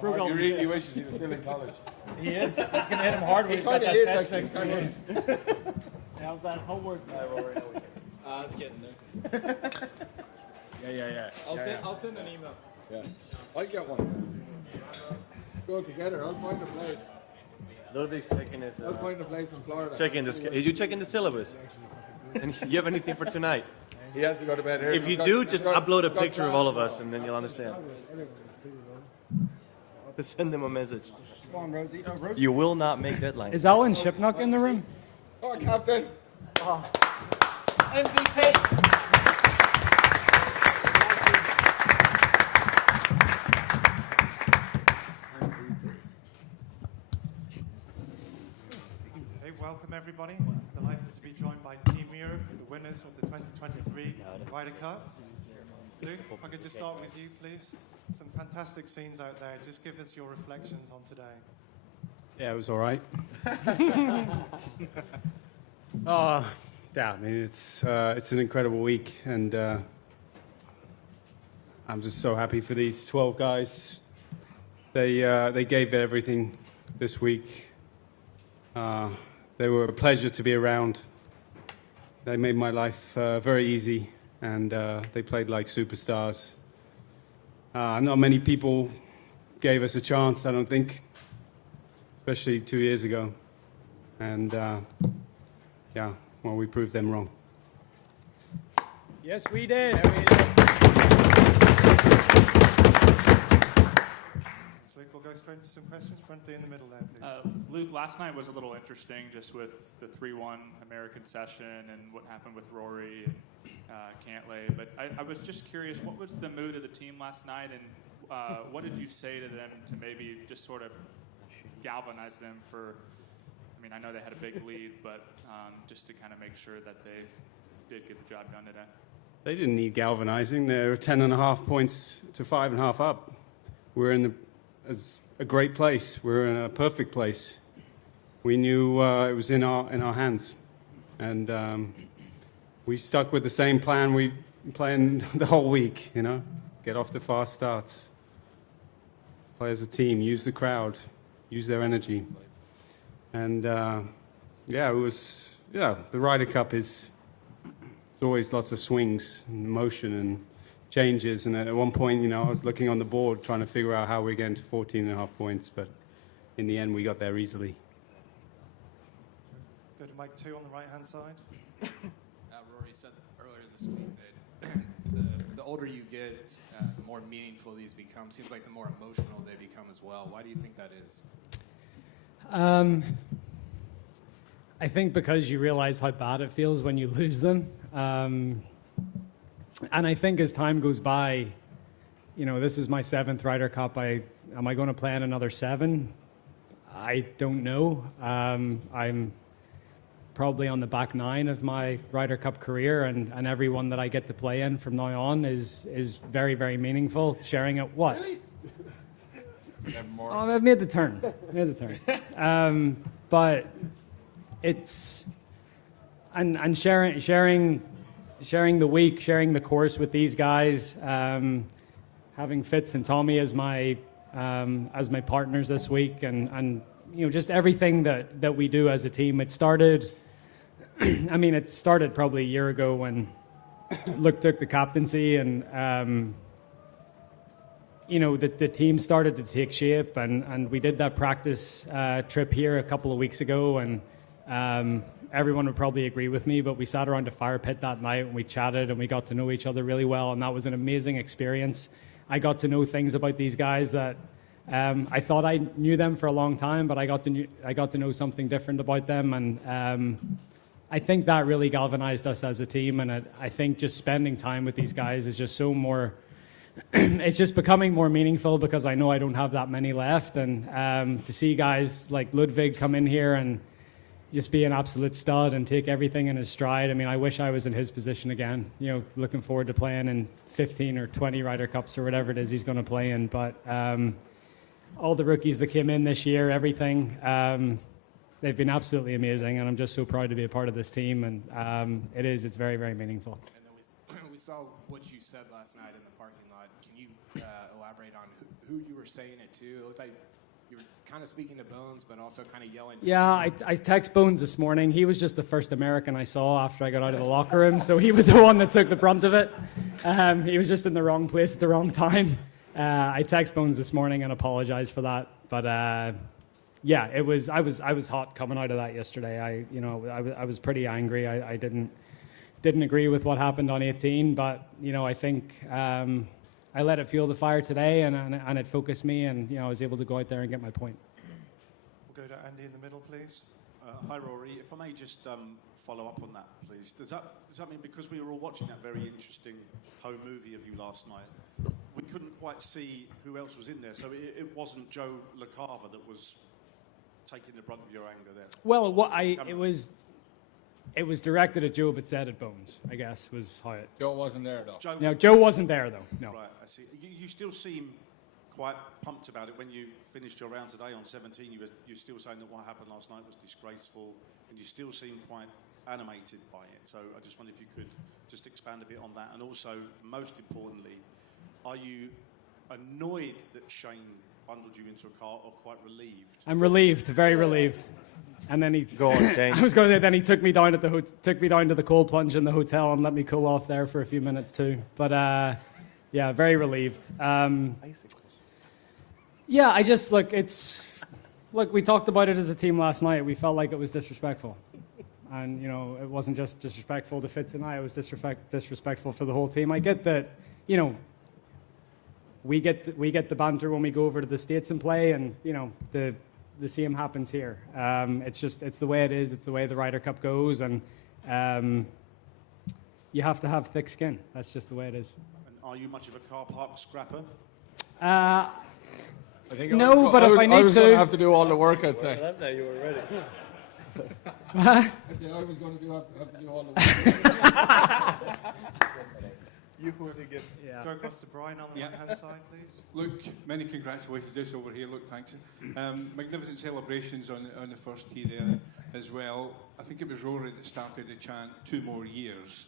He really wishes he was still in college. He is. It's going to hit him hard when he's got that test next week. How's that homework? It's getting there. Yeah. I'll send an email. Yeah. I'll get one. Go together. I'll find a place. Ludwig's checking his. I'll find a place in Florida. Checking this. Is you checking the syllabus? And you have anything for tonight? He has to go to bed early. If you do, just upload a picture of all of us, and then you'll understand. Send them a message. Come on, Rosie. No, Rosie. You will not make deadline. Is Alan Shipnock in the room? Oh, Captain. MVP. Welcome everybody. Delighted to be joined by Team Europe, the winners of the 2023 Ryder Cup. Luke, if I could just start with you, please. Some fantastic scenes out there. Just give us your reflections on today. Yeah, it was all right. I mean, it's an incredible week, and I'm just so happy for these 12 guys. They gave it everything this week. They were a pleasure to be around. They made my life very easy, and they played like superstars. Not many people gave us a chance, I don't think, especially 2 years ago. And we proved them wrong. Yes, we did. Luke, we'll go straight into some questions. Friendly in the middle there, please. Luke, last night was a little interesting just with the 3-1 American session and what happened with Rory and Cantlay. But I was just curious, what was the mood of the team last night, and what did you say to them to maybe just sort of galvanize them for, I mean, I know they had a big lead, but just to kind of make sure that they did get the job done today? They didn't need galvanizing. They were 10.5 points to 5.5 up. We're in a great place. We're in a perfect place. We knew it was in our hands, and we stuck with the same plan we planned the whole week. You know, get off to fast starts, play as a team, use the crowd, use their energy, and it was. The Ryder Cup is. There's always lots of swings and motion and changes, and at one point, I was looking on the board trying to figure out how we're getting to 14.5 points, but in the end, we got there easily. Go to Mike 2 on the right-hand side. Rory said earlier this week that the older you get, the more meaningful these become. Seems like the more emotional they become as well. Why do you think that is? I think because you realize how bad it feels when you lose them. And I think as time goes by, this is my 7th Ryder Cup. Am I going to play in another 7? I don't know. I'm probably on the back 9 of my Ryder Cup career, and every one that I get to play in from now on is very, very meaningful. Sharing it, what? Really? Oh, I've made the turn. But it's and sharing the week, sharing the course with these guys, having Fitz and Tommy as my partners this week, and just everything that we do as a team. It started, it started probably a year ago when Luke took the captaincy, and the team started to take shape, and we did that practice trip here a couple of weeks ago, and everyone would probably agree with me, but we sat around a fire pit that night and we chatted and we got to know each other really well, and that was an amazing experience. I got to know things about these guys that I thought I knew them for a long time, but I got to know something different about them, and I think that really galvanized us as a team, and I think just spending time with these guys is just so more it's just becoming more meaningful because I know I don't have that many left, and to see guys like Ludwig come in here and just be an absolute stud and take everything in his stride. I wish I was in his position again. Looking forward to playing in 15 or 20 Ryder Cups or whatever it is he's going to play in. But all the rookies that came in this year, everything, they've been absolutely amazing, and I'm just so proud to be a part of this team. And it's very, very meaningful. And then we saw what you said last night in the parking lot, can you elaborate on who you were saying it to? It looked like you were kind of speaking to Bones, but also kind of yelling. Yeah, I text Bones this morning. He was just the first American I saw after I got out of the locker room, so he was the one that took the brunt of it. He was just in the wrong place at the wrong time. I text Bones this morning and apologized for that, but yeah, I was hot coming out of that yesterday. I was pretty angry. I didn't agree with what happened on 18, but I think I let it fuel the fire today, and it focused me, and I was able to go out there and get my point. We'll go to Andy in the middle, please. Hi, Rory. If I may just follow up on that, please. Does that mean, because we were all watching that very interesting home movie of you last night, we couldn't quite see who else was in there? So it wasn't Joe LaCava that was taking the brunt of your anger there? Well, it was directed at Joe, but said at Bones, I guess, was how it... Joe wasn't there, though. No, Joe wasn't there, though, no. Right, I see. You still seem quite pumped about it. When you finished your round today on 17, you were still saying that what happened last night was disgraceful, and you still seem quite animated by it. So I just wondered if you could just expand a bit on that. And also, most importantly, are you annoyed that Shane bundled you into a car, or quite relieved? I'm relieved, very relieved. And then he Go on, Shane. I was going to say, then he took me down took me down to the cold plunge in the hotel and let me cool off there for a few minutes too. But yeah, very relieved. Yeah, I just look. We talked about it as a team last night. We felt like it was disrespectful, and it wasn't just disrespectful to Fitz and I. It was disrespectful for the whole team. I get that. We get the banter when we go over to the States and play, and the same happens here. It's the way it is. It's the way the Ryder Cup goes, and you have to have thick skin. That's just the way it is. And are you much of a car park scrapper? I was going to have to do all the work, I'd say. That's now you were ready. I said I was going to have to do all the work. You want to go across to Brian on the right-hand side, please? Look, many congratulations just over here. Look, thanks. Magnificent celebrations on the first tee there as well. I think it was Rory that started the chant 2 more years.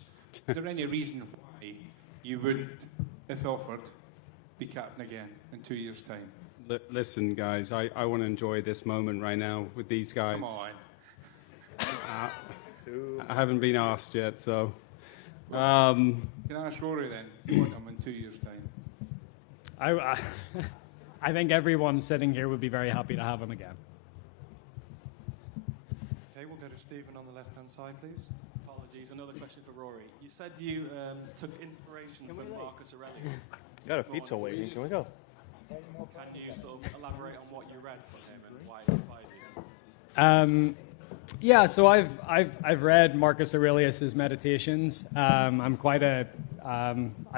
Is there any reason why you wouldn't, if offered, be captain again in 2 years' time? Listen, guys, I want to enjoy this moment right now with these guys. Come on. I haven't been asked yet, so... Can I ask Rory then? Do you want him in 2 years' time? I think everyone sitting here would be very happy to have him again. Okay, we'll go to Stephen on the left-hand side, please. Apologies, another question for Rory. You said you took inspiration from Marcus Aurelius. You got a pizza waiting. Can we go? Can you sort of elaborate on what you read from him and why it inspired you? Yeah, so I've read Marcus Aurelius's Meditations. I've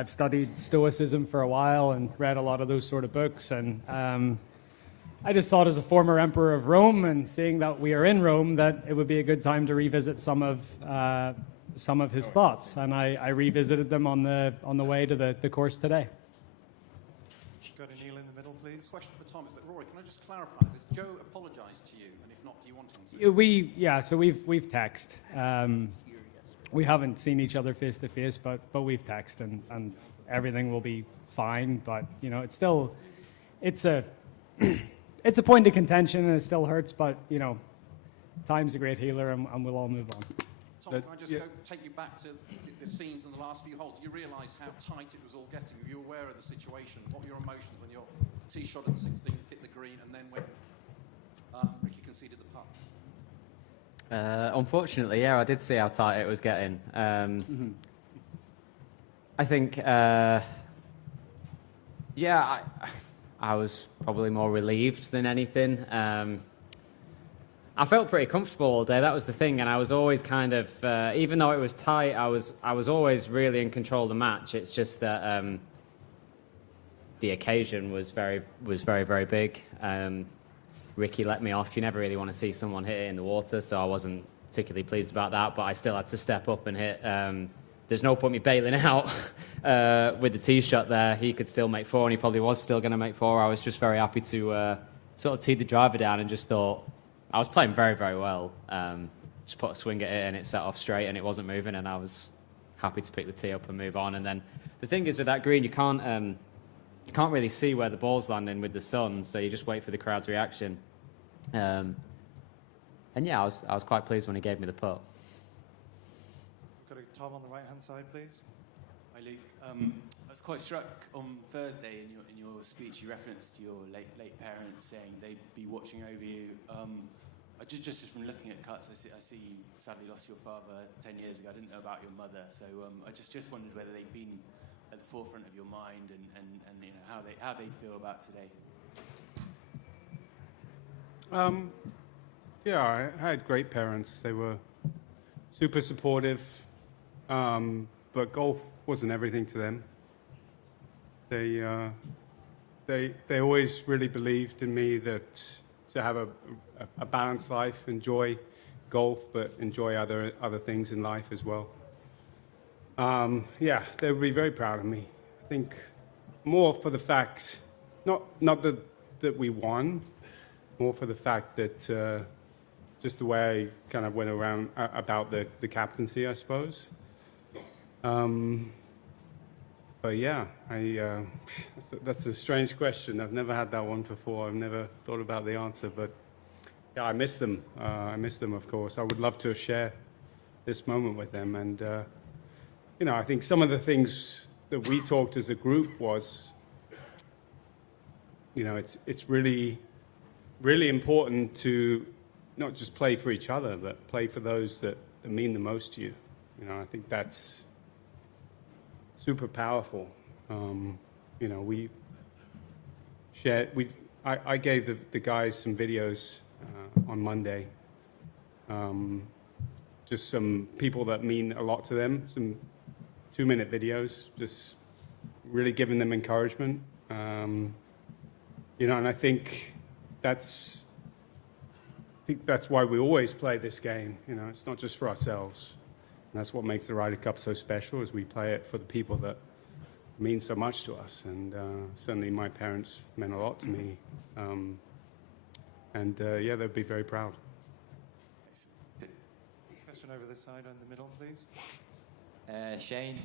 studied stoicism for a while and read a lot of those sort of books. And I just thought, as a former emperor of Rome, and seeing that we are in Rome, that it would be a good time to revisit some of his thoughts. And I revisited them on the way to the course today. Go to Neil in the middle, please. Question for Tom, but Rory, can I just clarify? Has Joe apologised to you? And if not, do you want him to? So we've texted. We haven't seen each other face to face, but we've texted, and everything will be fine. But it's still it's a point of contention, and it still hurts. But time's a great healer, and we'll all move on. Tom, can I just take you back to the scenes in the last few holes? Do you realise how tight it was all getting? Were you aware of the situation? What were your emotions when your tee shot at 16 hit the green, and then when Ricky conceded the putt? Unfortunately, yeah, I did see how tight it was getting. I think, I was probably more relieved than anything. I felt pretty comfortable all day. That was the thing, and I was always kind of, even though it was tight, I was always really in control of the match. It's just that the occasion was very, very big. Ricky let me off. You never really want to see someone hit it in the water, so I wasn't particularly pleased about that, but I still had to step up and hit. There's no point me bailing out with the tee shot there. He could still make 4, and he probably was still going to make 4. I was just very happy to sort of tee the driver down, and just thought I was playing very, very well. Just put a swing at it, and it set off straight, and it wasn't moving, and I was happy to pick the tee up and move on. And then the thing is with that green, you can't really see where the ball's landing with the sun, so you just wait for the crowd's reaction. And yeah, I was quite pleased when he gave me the putt. Got a Tom on the right-hand side, please. Hi, Luke. I was quite struck on Thursday in your speech. You referenced your late parents saying they'd be watching over you. Just from looking at cuts, I see you sadly lost your father 10 years ago. I didn't know about your mother, so I just wondered whether they'd been at the forefront of your mind and you know how they feel about today. Yeah, I had great parents. They were super supportive, but golf wasn't everything to them. They always really believed in me that to have a balanced life, enjoy golf, but enjoy other things in life as well. Yeah, they would be very proud of me. I think more for the fact, not that we won, more for the fact that just the way I kind of went around about the captaincy, I suppose. But yeah, that's a strange question. I've never had that one before. I've never thought about the answer, but yeah, I miss them. I miss them, of course. I would love to share this moment with them. And, you know, I think some of the things that we talked as a group was, you know, it's really, really important to not just play for each other, but play for those that mean the most to you. You know, I think that's super powerful. You know, I gave the guys some videos on Monday. Just some people that mean a lot to them, some 2-minute videos, just really giving them encouragement. You know, and I think that's why we always play this game. You know, it's not just for ourselves. And that's what makes the Ryder Cup so special, is we play it for the people that mean so much to us. And certainly my parents meant a lot to me. Yeah, they'd be very proud. Question over this side in the middle, please. Shane,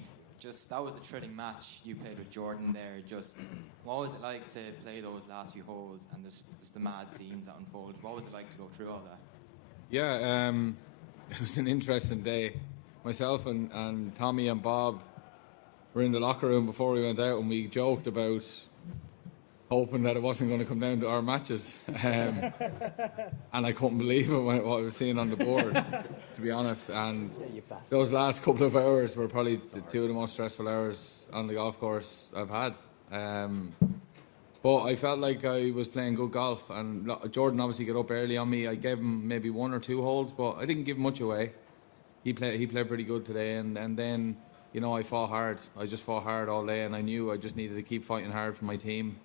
that was a thrilling match you played with Jordan there. What was it like to play those last few holes and just the mad scenes that unfolded? What was it like to go through all that? Yeah, it was an interesting day. Myself and Tommy and Bob were in the locker room before we went out, and we joked about hoping that it wasn't going to come down to our matches. And I couldn't believe it what I was seeing on the board, to be honest. And those last couple of hours were probably two of the most stressful hours on the golf course I've had. But I felt like I was playing good golf, and Jordan obviously got up early on me. I gave him maybe 1 or 2 holes, but I didn't give much away. He played pretty good today, and then, you know, I fought hard. I just fought hard all day, and I knew I just needed to keep fighting hard for my team.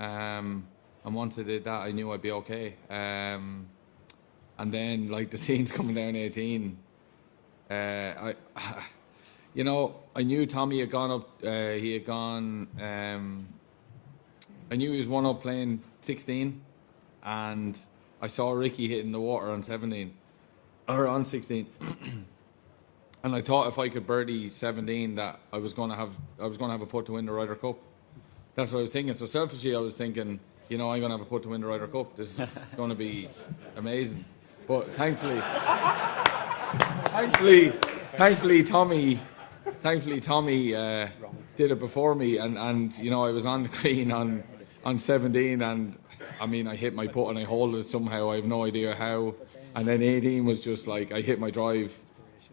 And once I did that, I knew I'd be okay. And then, like, the scenes coming down 18, you know, I knew Tommy had gone up. I knew he was 1 up playing 16, and I saw Ricky hitting the water on 17 or on 16. And I thought if I could birdie 17, that I was going to have a putt to win the Ryder Cup. That's what I was thinking. So selfishly, I was thinking, you know, I'm going to have a putt to win the Ryder Cup. This is going to be amazing. But thankfully, Tommy did it before me, and you know, I was on the green on 17, and I mean, I hit my putt and I hold it somehow. I have no idea how. And then 18 was just like, I hit my drive.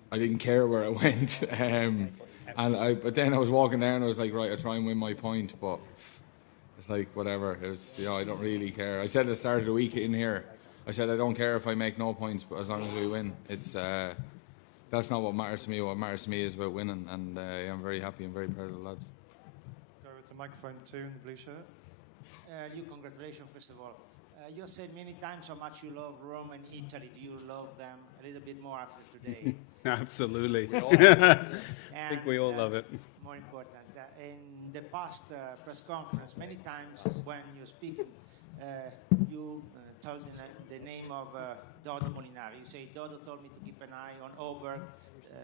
I didn't care where it went. But then I was walking down, I was like, right, I'll try and win my point, but it's like, whatever. It was, you know, I don't really care. I said at the start of the week in here, I said I don't care if I make no points, but as long as we win. It's that's not what matters to me. What matters to me is about winning, and I'm very happy and very proud of the lads. Go to microphone 2 in the blue shirt. Luke, congratulations, first of all. You have said many times how much you love Rome and Italy. Do you love them a little bit more after today? Absolutely. We all I think we all love it. More important, in the past press conference, many times when you speak, you told me the name of Dodo Molinari. You say, Dodo told me to keep an eye on Oberg.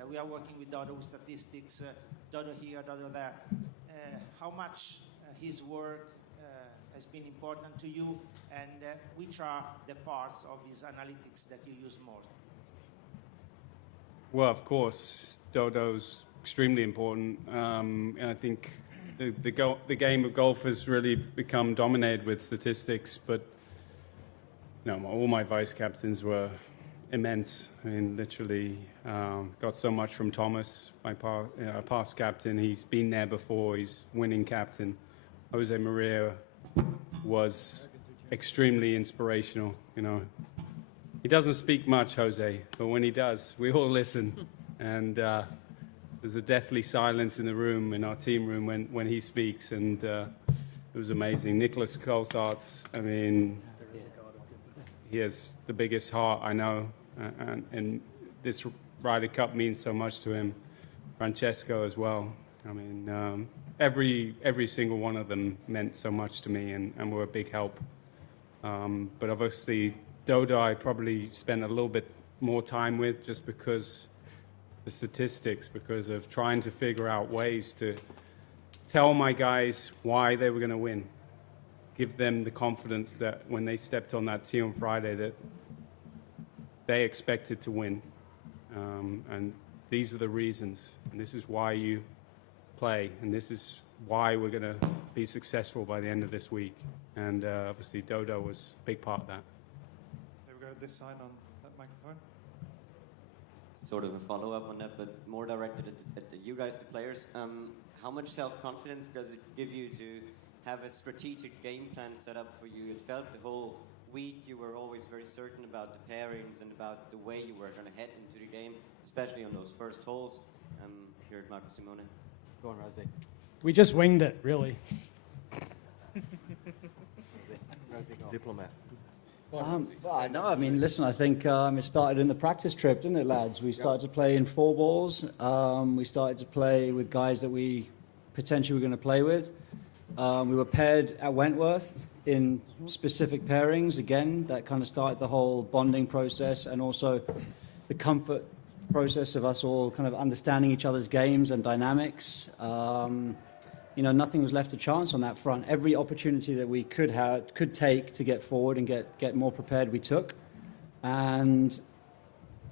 We are working with Dodo with statistics, Dodo here, Dodo there. How much his work has been important to you, and which are the parts of his analytics that you use more? Well, of course, Dodo's extremely important. And I think the game of golf has really become dominated with statistics, but all my vice captains were immense. I mean, literally got so much from Thomas, my past captain. He's been there before. He's winning captain. Jose Maria was extremely inspirational. He doesn't speak much, Jose, but when he does, we all listen. And there's a deathly silence in the room, in our team room, when he speaks, and it was amazing. Nicholas Colsaerts, I mean, he has the biggest heart I know, and this Ryder Cup means so much to him. Francesco as well. I mean, every single one of them meant so much to me, and were a big help. But obviously, Dodo I probably spent a little bit more time with, just because the statistics, because of trying to figure out ways to tell my guys why they were going to win. Give them the confidence that when they stepped on that tee on Friday that they expected to win. And these are the reasons, and this is why you play, and this is why we're going to be successful by the end of this week. And obviously Dodo was a big part of that. There we go, this side on that microphone. Sort of a follow-up on that, but more directed at you guys, the players. How much self-confidence does it give you to have a strategic game plan set up for you? It felt the whole week you were always very certain about the pairings and about the way you were going to head into the game, especially on those first holes. Here at Marco Simone. Go on, Rosie. We just winged it, really. Diplomat. No, I mean, listen, I think it started in the practice trip, didn't it, lads? We started to play in 4 balls. We started to play with guys that we potentially were going to play with. We were paired at Wentworth in specific pairings. Again, that kind of started the whole bonding process, and also the comfort process of us all kind of understanding each other's games and dynamics. Nothing was left to chance on that front. Every opportunity that we could take to get forward and get more prepared, we took. And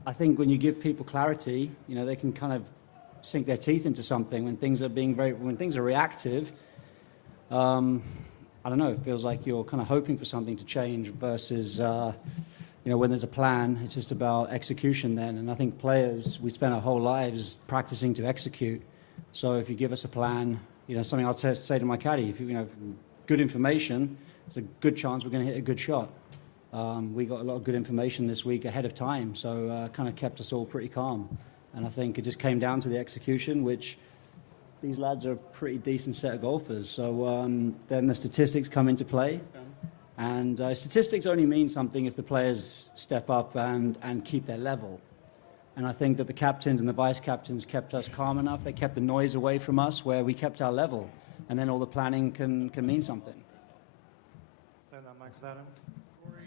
I think when you give people clarity, they can kind of sink their teeth into something. When things are reactive, I don't know, it feels like you're kind of hoping for something to change versus, when there's a plan, it's just about execution then. And I think players, we spend our whole lives practicing to execute. So if you give us a plan, something I'll say to my caddy, if you have good information, there's a good chance we're going to hit a good shot. We got a lot of good information this week ahead of time, so kind of kept us all pretty calm. And I think it just came down to the execution, which these lads are a pretty decent set of golfers. So then the statistics come into play. And statistics only mean something if the players step up and keep their level. And I think that the captains and the vice captains kept us calm enough. They kept the noise away from us where we kept our level. And then all the planning can mean something. Stand that mic for Adam. Rory,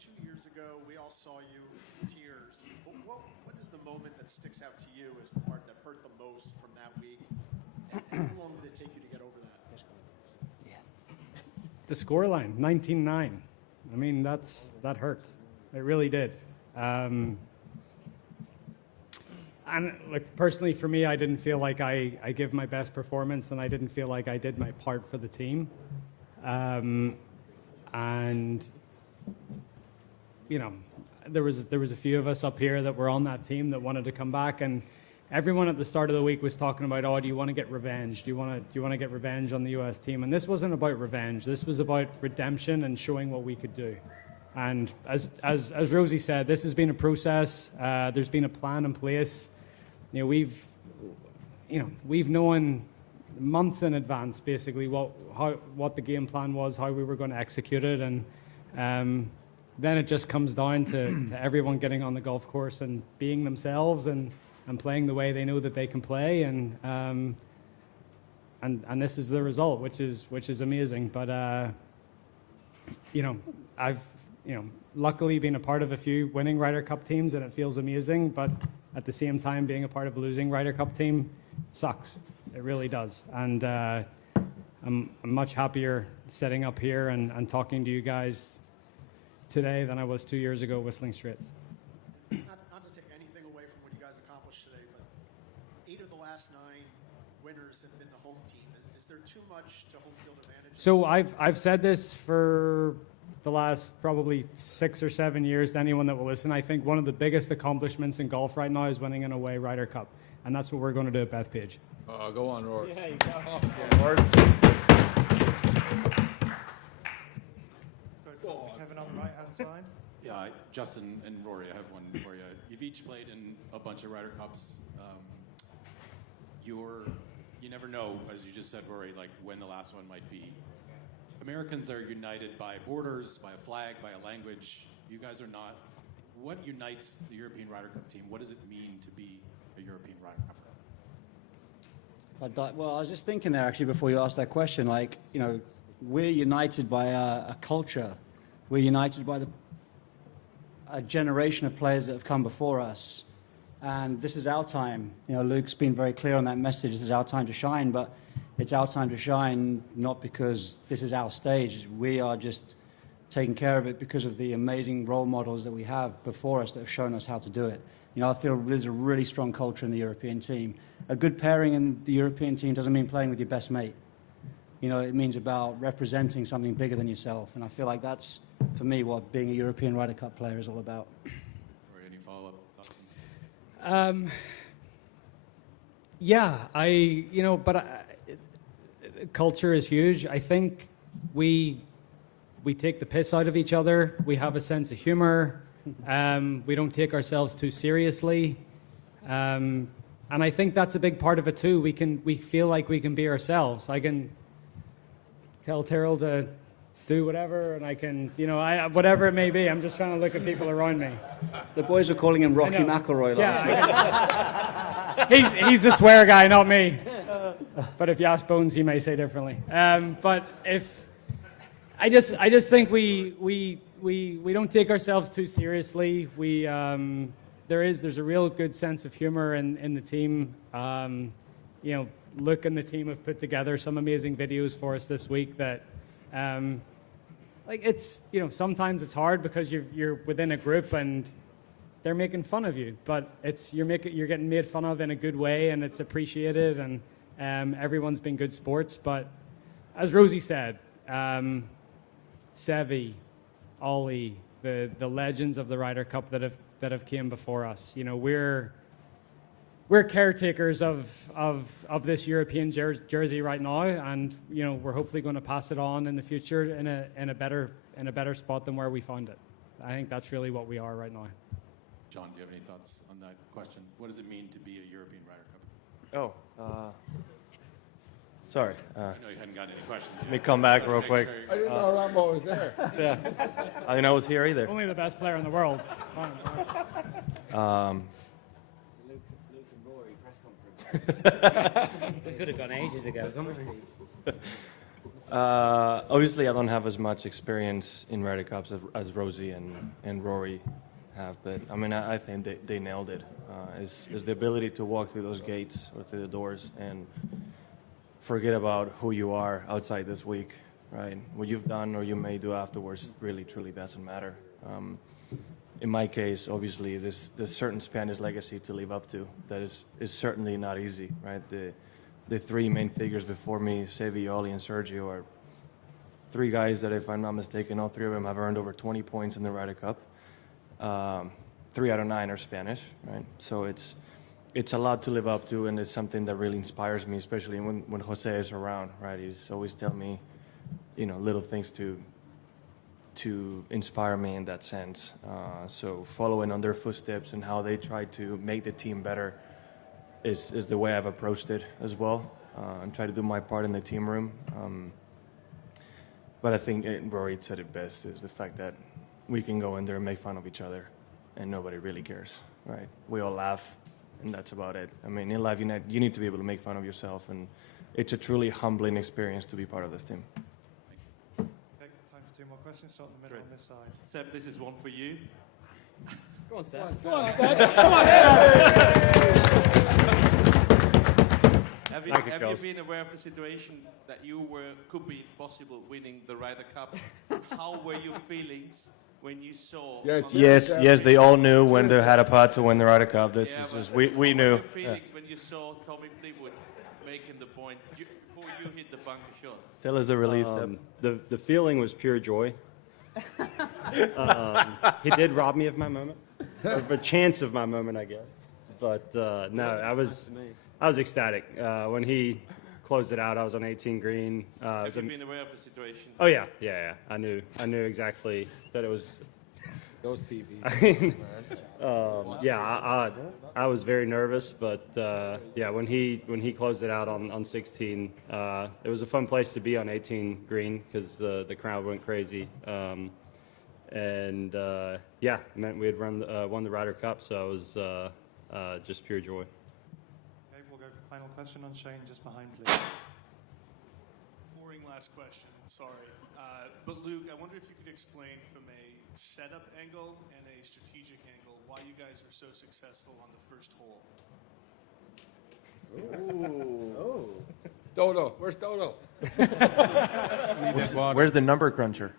2 years ago, we all saw you in tears. What is the moment that sticks out to you as the part that hurt the most from that week? And how long did it take you to get over that? The scoreline, 19-9. I mean, that hurt. It really did. And personally for me, I didn't feel like I give my best performance, and I didn't feel like I did my part for the team. And there was a few of us up here that were on that team that wanted to come back, and everyone at the start of the week was talking about, do you want to get revenge? Do you want to get revenge on the US team? And this wasn't about revenge. This was about redemption and showing what we could do. And as Rosie said, this has been a process. There's been a plan in place. We've known months in advance basically what the game plan was, how we were going to execute it, and then it just comes down to everyone getting on the golf course and being themselves and playing the way they know that they can play, and this is the result, which is amazing. But luckily being a part of a few winning Ryder Cup teams, and it feels amazing, but at the same time, being a part of a losing Ryder Cup team sucks. It really does. And I'm much happier sitting up here and talking to you guys today than I was 2 years ago Whistling Straits. Not to take anything away from what you guys accomplished today, but 8 of the last 9 winners have been the home team. Is there too much to home field advantage? So I've said this for the last probably 6 or 7 years to anyone that will listen. I think one of the biggest accomplishments in golf right now is winning an away Ryder Cup, and that's what we're going to do at Bethpage. Go on, Rory. Yeah, you Good. Kevin on the right-hand side. Yeah, Justin and Rory, I have one for you. You've each played in a bunch of Ryder Cups. You never know, as you just said, Rory, like when the last one might be. Americans are united by borders, by a flag, by a language. You guys are not. What unites the European Ryder Cup team? What does it mean to be a European Ryder Cup? Well, I was just thinking there actually before you asked that question, like, we're united by a culture. We're united by a generation of players that have come before us. And this is our time. Luke's been very clear on that message. This is our time to shine, but it's our time to shine not because this is our stage. We are just taking care of it because of the amazing role models that we have before us that have shown us how to do it. I feel there's a really strong culture in the European team. A good pairing in the European team doesn't mean playing with your best mate. It means about representing something bigger than yourself. And I feel like that's, for me, what being a European Ryder Cup player is all about. Or any follow-up? Yeah, culture is huge. I think we take the piss out of each other. We have a sense of humor. We don't take ourselves too seriously. And I think that's a big part of it too. We feel like we can be ourselves. I can tell Terrell to do whatever, and I can, whatever it may be. I'm just trying to look at people around me. The boys were calling him Rocky McIlroy. Yeah, he's the swear guy, not me. But if you ask Bones, he may say differently. But I just think we don't take ourselves too seriously. There's a real good sense of humor in the team. Luke and the team have put together some amazing videos for us this week that. Sometimes it's hard because you're within a group and they're making fun of you, but you're getting made fun of in a good way, and it's appreciated, and everyone's been good sports. But as Rosie said, Sevi, Ollie, the legends of the Ryder Cup that have came before us. We're caretakers of this European jersey right now, and we're hopefully going to pass it on in the future in a better spot than where we found it. I think that's really what we are right now. John, do you have any thoughts on that question? What does it mean to be a European Ryder Cup? Sorry. I know you hadn't got any questions. Let me come back real quick. I didn't know Rambo was there. Yeah. I didn't know I was here either. Only the best player in the world. We could have gone ages ago, couldn't we? Obviously, I don't have as much experience in Ryder Cups as Rosie and Rory have, but I think they nailed it. Is the ability to walk through those gates or through the doors and forget about who you are outside this week, right? What you've done or you may do afterwards really, truly doesn't matter. In my case, obviously, there's certain Spanish legacy to live up to that is certainly not easy, right? The three main figures before me, Sevi, Ollie, and Sergio, are three guys that, if I'm not mistaken, all three of them have earned over 20 points in the Ryder Cup. 3 out of 9 are Spanish, right? So it's a lot to live up to, and it's something that really inspires me, especially when Jose is around, right? He's always telling me, little things to inspire me in that sense. So following on their footsteps and how they try to make the team better is the way I've approached it as well, and try to do my part in the team room. But I think Rory said it best, is the fact that we can go in there and make fun of each other and nobody really cares, right? We all laugh, and that's about it. In life, you need to be able to make fun of yourself, and it's a truly humbling experience to be part of this team. Okay, time for 2 more questions. question, start in the middle on this side. Seb, this is one for you. Go on, Seb. Come on, Seb. Come on, Have you been aware of the situation that you could be possible winning the Ryder Cup? How were your feelings when you saw? Yes, they all knew when they had a putt to win the Ryder Cup. We knew. What were your feelings when you saw Tommy Fleetwood making the point before you hit the bunker shot? Tell us the relief, Seb. The feeling was pure joy. He did rob me of my moment, of a chance of my moment, I guess. But no, I was ecstatic when he closed it out. I was on 18 green. Have you been aware of the situation? Oh yeah. I knew exactly that it was. Those PVs. I was very nervous, but when he closed it out on 16, it was a fun place to be on 18 green because the crowd went crazy, it meant we had won the Ryder Cup, so it was just pure joy. Okay, we'll go for final question on Shane, just behind, please. Boring last question, sorry. But Luke, I wonder if you could explain from a setup angle and a strategic angle why you guys were so successful on the first hole. Ooh. Dodo, where's Dodo? Where's the number cruncher?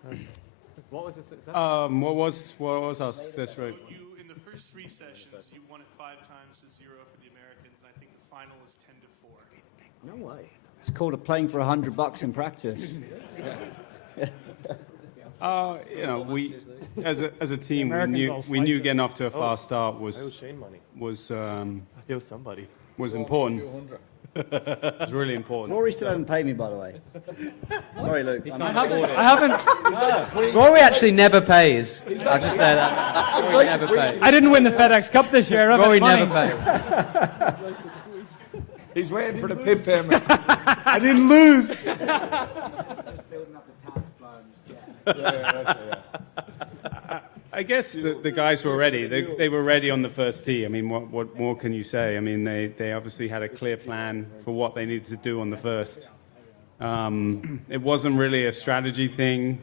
What was the success? What was our success rate? You in the first 3 sessions, you won it 5 times to 0 for the Americans, and I think the final was 10 to 4. No way. It's called playing for $100 in practice. We as a team we knew getting off to a fast start was important. It was really important. Rory still hasn't paid me, by the way. Sorry, Luke. I haven't. Rory actually never pays. I'll just say that. Rory never pays. I didn't win the FedEx Cup this year. Rory never pays. He's waiting for the pip payment. I didn't lose. I guess the guys were ready. They were ready on the first tee. I mean, what more can you say? I mean, they obviously had a clear plan for what they needed to do on the first. It wasn't really a strategy thing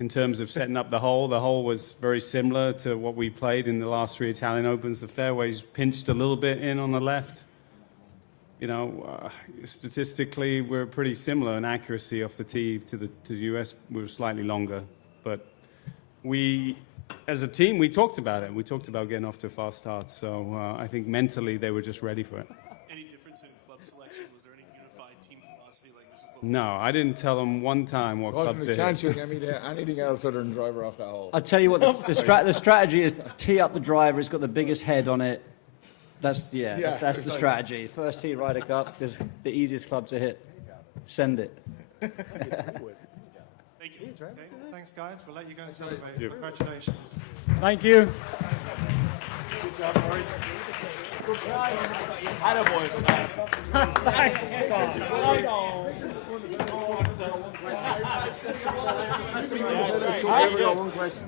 in terms of setting up the hole. The hole was very similar to what we played in the last 3 Italian Opens. The fairways pinched a little bit in on the left. Statistically, we're pretty similar in accuracy off the tee to the US. We were slightly longer, but as a team, we talked about it. We talked about getting off to a fast start. So I think mentally they were just ready for it. Any difference in club selection? Was there any unified team philosophy like this is what No, I didn't tell them one time what club to Wasn't a hit. chance you get me there anything else other than driver off that hole. I'll tell you what, the strategy is tee up the driver. It's got the biggest head on it. That's the strategy. First tee Ryder Cup is the easiest club to hit. Send it. Thank you. Okay, thanks, guys. We'll let you go and celebrate. Congratulations. Thank you. Good job, Rory. Good try. One question.